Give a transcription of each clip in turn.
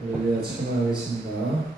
내가 칭하겠습니다.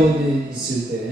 Yahudi, İsviçre,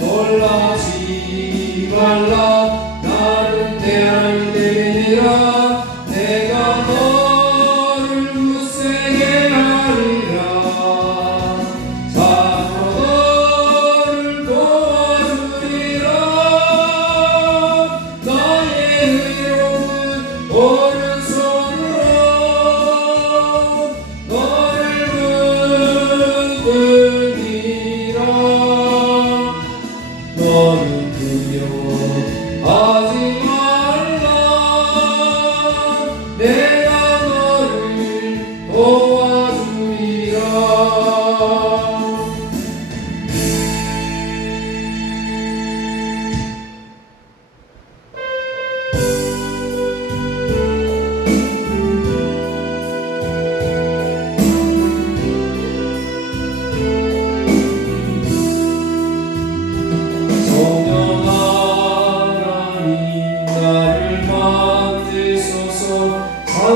놀라시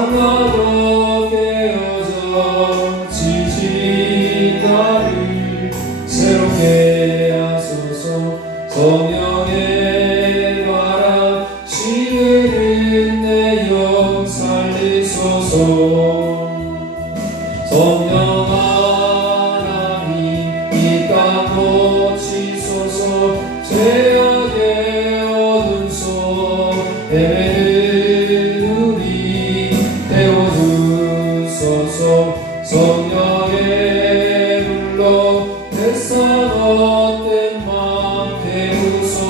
Oh,